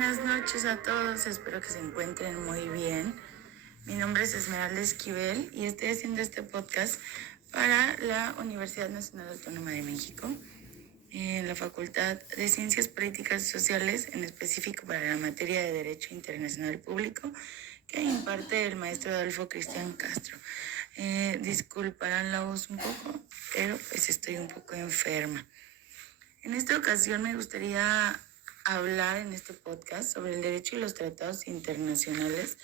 Buenas noches a todos, espero que se encuentren muy bien. Mi nombre es Esmeralda Esquivel y estoy haciendo este podcast para la Universidad Nacional Autónoma de México, en la Facultad de Ciencias Políticas y Sociales, en específico para la materia de Derecho Internacional Público, que imparte el maestro Adolfo Cristian Castro. Disculparán la voz un poco, pero pues estoy un poco enferma. En esta ocasión me gustaría hablar en este podcast sobre el derecho y los tratados internacionales,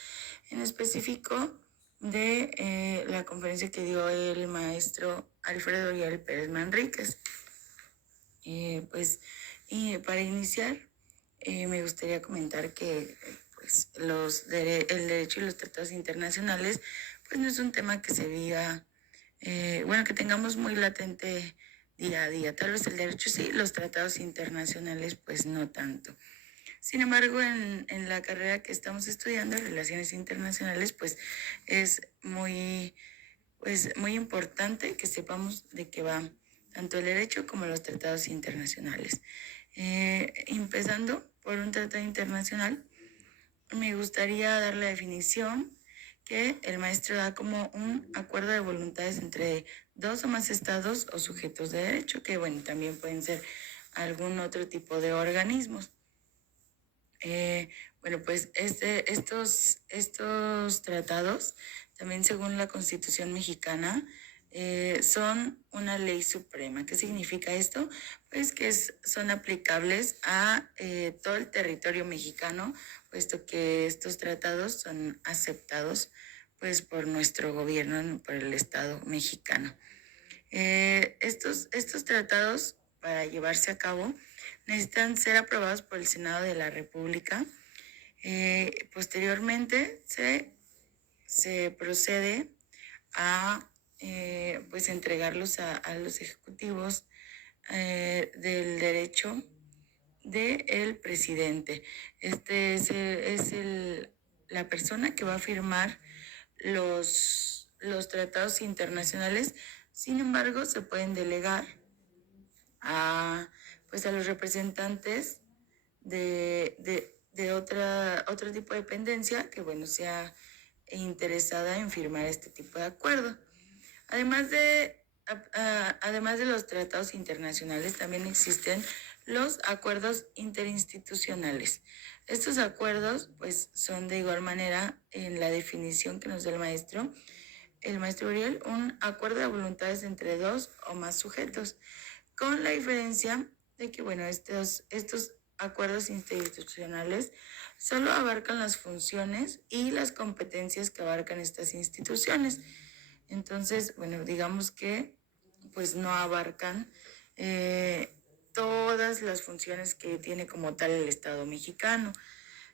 en específico de la conferencia que dio el maestro Alfredo Uriel Pérez Manríquez. Para iniciar, me gustaría comentar que pues, el derecho y los tratados internacionales pues no es un tema que se viva, que tengamos muy latente día a día. Tal vez el derecho sí, los tratados internacionales pues no tanto. Sin embargo, en la carrera que estamos estudiando, Relaciones Internacionales, pues es muy importante que sepamos de qué va tanto el derecho como los tratados internacionales. Empezando por un tratado internacional, me gustaría dar la definición que el maestro da como un acuerdo de voluntades entre dos o más estados o sujetos de derecho, que también pueden ser algún otro tipo de organismos. Estos tratados, también según la Constitución mexicana, son una ley suprema. ¿Qué significa esto? Pues que son aplicables a todo el territorio mexicano, puesto que estos tratados son aceptados pues por nuestro gobierno, por el Estado mexicano. Estos tratados, para llevarse a cabo, necesitan ser aprobados por el Senado de la República. Posteriormente se procede a entregarlos a los ejecutivos del derecho del presidente. Este es la persona que va a firmar los tratados internacionales. Sin embargo, se pueden delegar a los representantes de otro tipo de dependencia que sea interesada en firmar este tipo de acuerdo. Además de los tratados internacionales, también existen los acuerdos interinstitucionales. Estos acuerdos pues son de igual manera, en la definición que nos da el maestro Uriel, un acuerdo de voluntades entre dos o más sujetos, con la diferencia de que estos acuerdos interinstitucionales solo abarcan las funciones y las competencias que abarcan estas instituciones. Entonces, digamos que pues no abarcan todas las funciones que tiene como tal el Estado mexicano.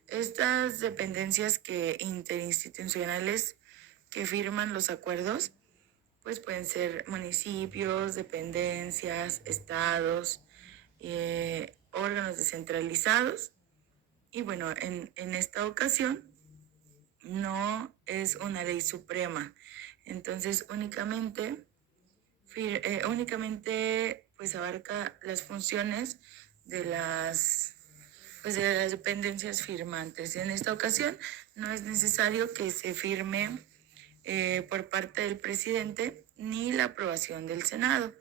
Estas dependencias interinstitucionales que firman los acuerdos pues pueden ser municipios, dependencias, estados, órganos descentralizados. Y en esta ocasión no es una ley suprema. Entonces únicamente pues abarca las funciones de las dependencias firmantes. En esta ocasión no es necesario que se firme por parte del presidente ni la aprobación del Senado.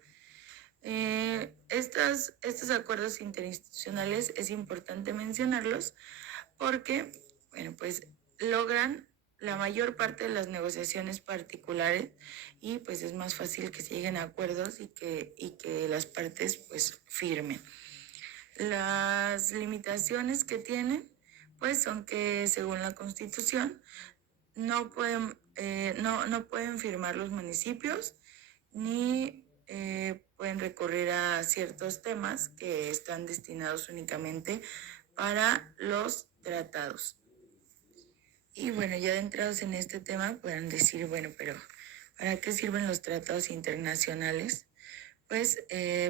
Estos acuerdos interinstitucionales es importante mencionarlos porque, logran la mayor parte de las negociaciones particulares y pues es más fácil que se lleguen a acuerdos y que las partes pues firmen. Las limitaciones que tienen pues son que, según la Constitución, no pueden firmar los municipios ni pueden recurrir a ciertos temas que están destinados únicamente para los tratados. Y ya entrados en este tema, pueden decir, pero ¿para qué sirven los tratados internacionales? Pues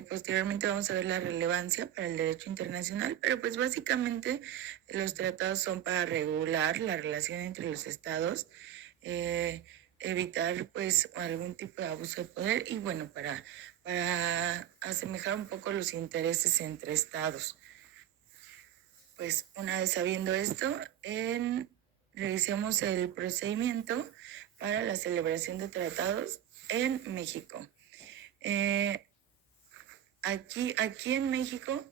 posteriormente vamos a ver la relevancia para el derecho internacional, pero pues básicamente los tratados son para regular la relación entre los estados, evitar pues algún tipo de abuso de poder y para asemejar un poco los intereses entre estados. pues una vez sabiendo esto, revisemos el procedimiento para la celebración de tratados en México. Aquí en México,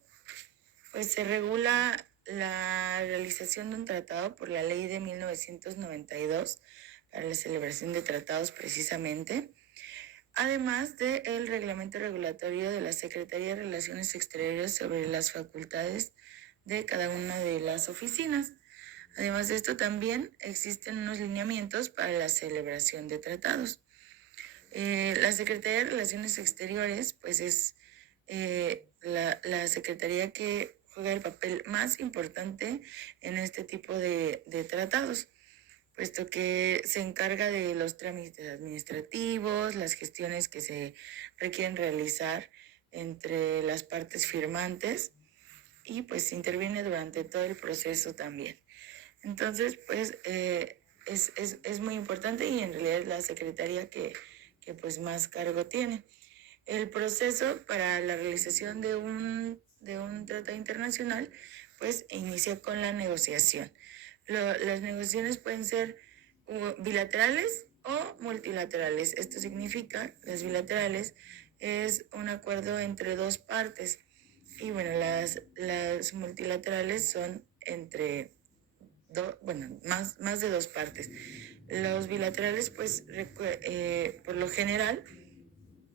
pues se regula la realización de un tratado por la ley de 1992 para la celebración de tratados precisamente, además del reglamento regulatorio de la Secretaría de Relaciones Exteriores sobre las facultades de cada una de las oficinas. Además de esto, también existen unos lineamientos para la celebración de tratados. La Secretaría de Relaciones Exteriores, pues es la secretaría que juega el papel más importante en este tipo de tratados, puesto que se encarga de los trámites administrativos, las gestiones que se requieren realizar entre las partes firmantes y pues interviene durante todo el proceso también. Entonces, pues es muy importante y en realidad es la secretaría que pues más cargo tiene. El proceso para la realización de un tratado internacional pues inicia con la negociación. Las negociaciones pueden ser bilaterales o multilaterales. Esto significa, las bilaterales es un acuerdo entre dos partes y bueno, las multilaterales son entre más de dos partes. Los bilaterales pues por lo general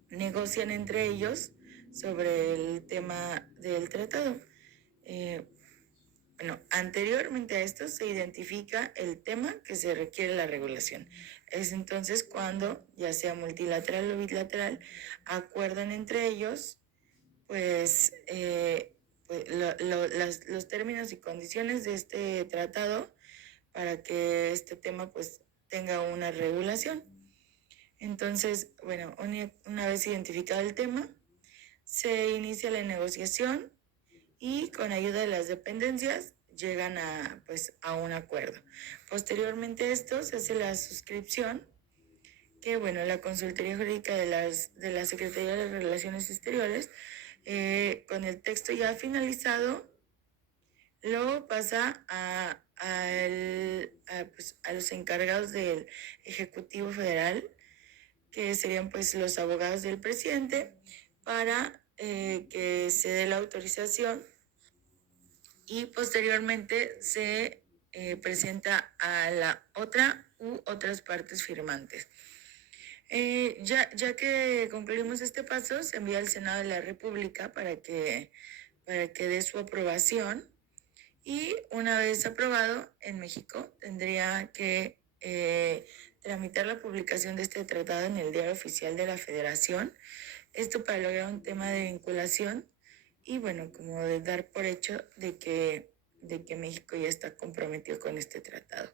negocian entre ellos sobre el tema del tratado. Anteriormente a esto se identifica el tema que se requiere la regulación. Es entonces cuando, ya sea multilateral o bilateral, acuerdan entre ellos, pues, los términos y condiciones de este tratado para que este tema, pues, tenga una regulación. Entonces, bueno, una vez identificado el tema, se inicia la negociación y con ayuda de las dependencias llegan a un acuerdo. Posteriormente a esto se hace la suscripción, que bueno, la Consultoría Jurídica de la Secretaría de Relaciones Exteriores, con el texto ya finalizado, lo pasa a los encargados del Ejecutivo Federal, que serían pues los abogados del presidente, para que se dé la autorización y posteriormente se presenta a la otra u otras partes firmantes. Ya que concluimos este paso, se envía al Senado de la República para que dé su aprobación y una vez aprobado en México tendría que tramitar la publicación de este tratado en el Diario Oficial de la Federación, esto para lograr un tema de vinculación y bueno, como de dar por hecho de que México ya está comprometido con este tratado.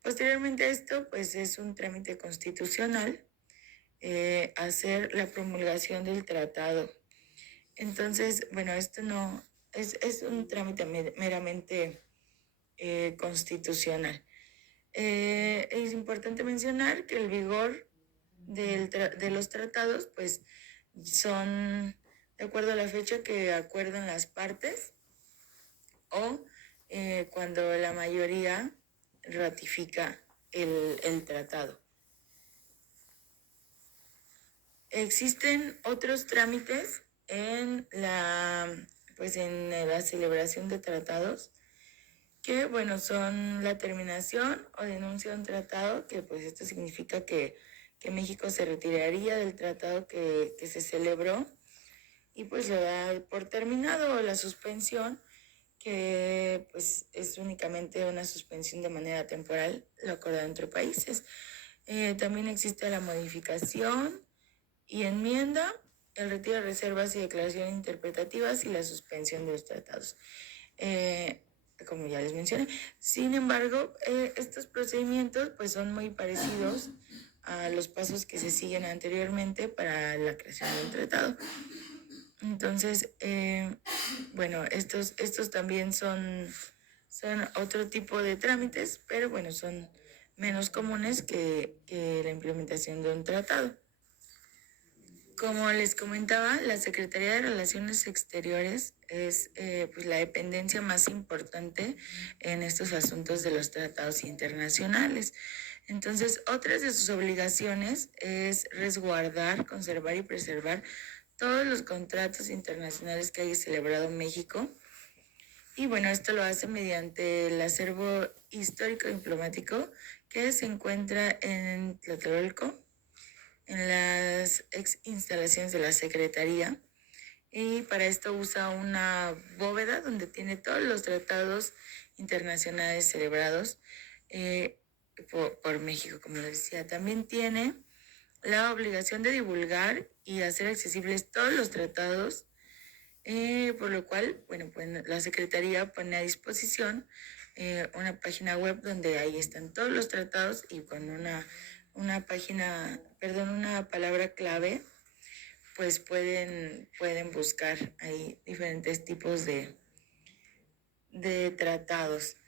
Posteriormente a esto, pues es un trámite constitucional hacer la promulgación del tratado. Entonces, bueno, esto no es un trámite meramente constitucional. Es importante mencionar que el vigor de los tratados, pues, son de acuerdo a la fecha que acuerdan las partes o cuando la mayoría ratifica el tratado. Existen otros trámites en la celebración de tratados, que bueno, son la terminación o denuncia de un tratado, que pues esto significa que México se retiraría del tratado que se celebró y pues lo da por terminado, o la suspensión, que pues es únicamente una suspensión de manera temporal, lo acordado entre países. También existe la modificación y enmienda, el retiro de reservas y declaraciones interpretativas y la suspensión de los tratados. Como ya les mencioné. Sin embargo, estos procedimientos pues son muy parecidos a los pasos que se siguen anteriormente para la creación de un tratado. Entonces, bueno, estos también son otro tipo de trámites, pero bueno, son menos comunes que la implementación de un tratado. Como les comentaba, la Secretaría de Relaciones Exteriores es pues la dependencia más importante en estos asuntos de los tratados internacionales. Entonces, otras de sus obligaciones es resguardar, conservar y preservar todos los contratos internacionales que haya celebrado México. Y bueno, esto lo hace mediante el acervo histórico diplomático que se encuentra en Tlatelolco, en las ex instalaciones de la Secretaría. Y para esto usa una bóveda donde tiene todos los tratados internacionales celebrados por México, como les decía. También tiene la obligación de divulgar y hacer accesibles todos los tratados, por lo cual, bueno, pues la Secretaría pone a disposición una página web donde ahí están todos los tratados y con una palabra clave, pues pueden buscar ahí diferentes tipos de tratados.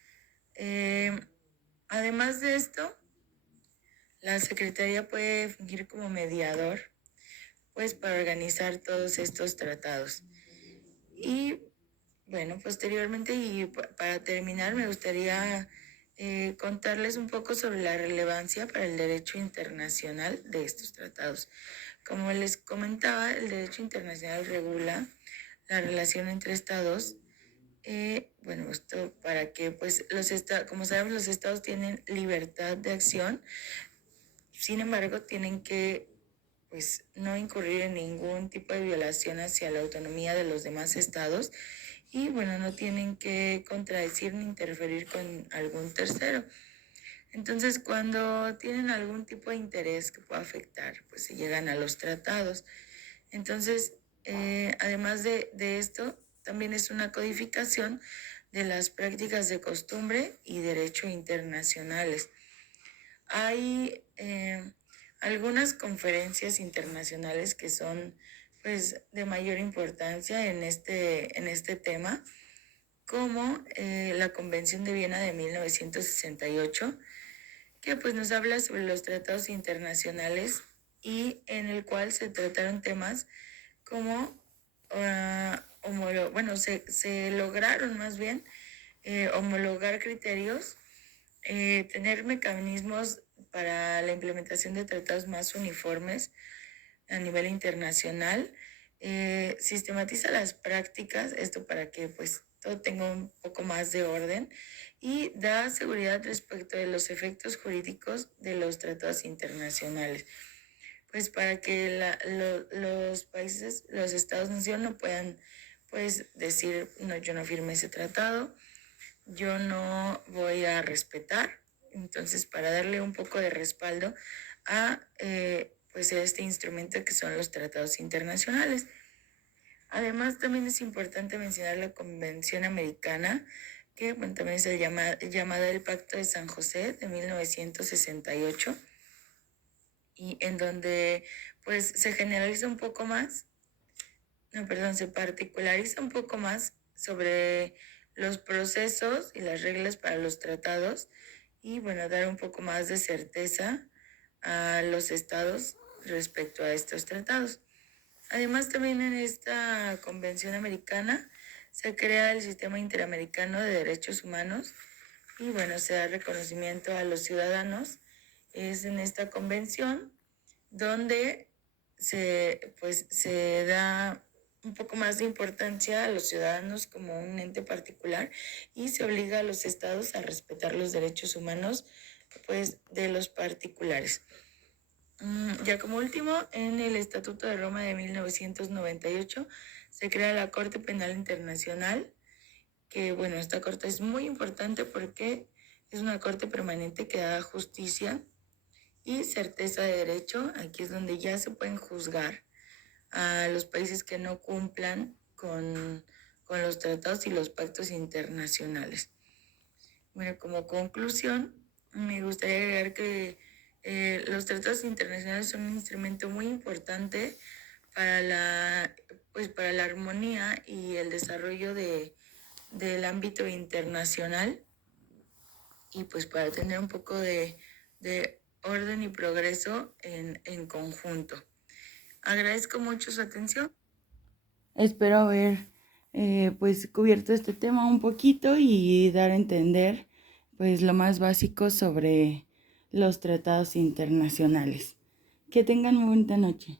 Además de esto, la Secretaría puede fungir como mediador, pues para organizar todos estos tratados. Y bueno, posteriormente y para terminar, me gustaría contarles un poco sobre la relevancia para el derecho internacional de estos tratados. Como les comentaba, el derecho internacional regula la relación entre estados. Bueno, esto para que, pues, como sabemos, los estados tienen libertad de acción, sin embargo, tienen que, pues, no incurrir en ningún tipo de violación hacia la autonomía de los demás estados y, bueno, no tienen que contradecir ni interferir con algún tercero. Entonces, cuando tienen algún tipo de interés que pueda afectar, pues se llegan a los tratados. Entonces, además de esto, también es una codificación de las prácticas de costumbre y derecho internacionales. Hay algunas conferencias internacionales que son, pues, de mayor importancia en este tema, como la Convención de Viena de 1968, que pues nos habla sobre los tratados internacionales y en el cual se trataron temas como, se lograron más bien homologar criterios, tener mecanismos para la implementación de tratados más uniformes a nivel internacional, sistematiza las prácticas, esto para que pues todo tenga un poco más de orden y da seguridad respecto de los efectos jurídicos de los tratados internacionales, pues para que los países, los estados-nación no puedan pues decir, no, yo no firmé ese tratado, yo no voy a respetar. Entonces, para darle un poco de respaldo a pues este instrumento que son los tratados internacionales. Además, también es importante mencionar la Convención Americana, que bueno, también es llamada el Pacto de San José de 1968, y en donde pues se generaliza un poco más, se particulariza un poco más sobre los procesos y las reglas para los tratados y bueno, dar un poco más de certeza a los estados respecto a estos tratados. Además, también en esta Convención Americana se crea el Sistema Interamericano de Derechos Humanos y bueno, se da reconocimiento a los ciudadanos. Es en esta convención donde se da un poco más de importancia a los ciudadanos como un ente particular y se obliga a los estados a respetar los derechos humanos pues de los particulares. Ya como último, en el Estatuto de Roma de 1998 se crea la Corte Penal Internacional, que bueno, esta corte es muy importante porque es una corte permanente que da justicia y certeza de derecho. Aquí es donde ya se pueden juzgar a los países que no cumplan con los tratados y los pactos internacionales. Bueno, como conclusión, me gustaría agregar que los tratados internacionales son un instrumento muy importante para para la armonía y el desarrollo del ámbito internacional y pues para tener un poco de orden y progreso en conjunto. Agradezco mucho su atención. Espero haber pues cubierto este tema un poquito y dar a entender pues lo más básico sobre los tratados internacionales. Que tengan muy bonita noche.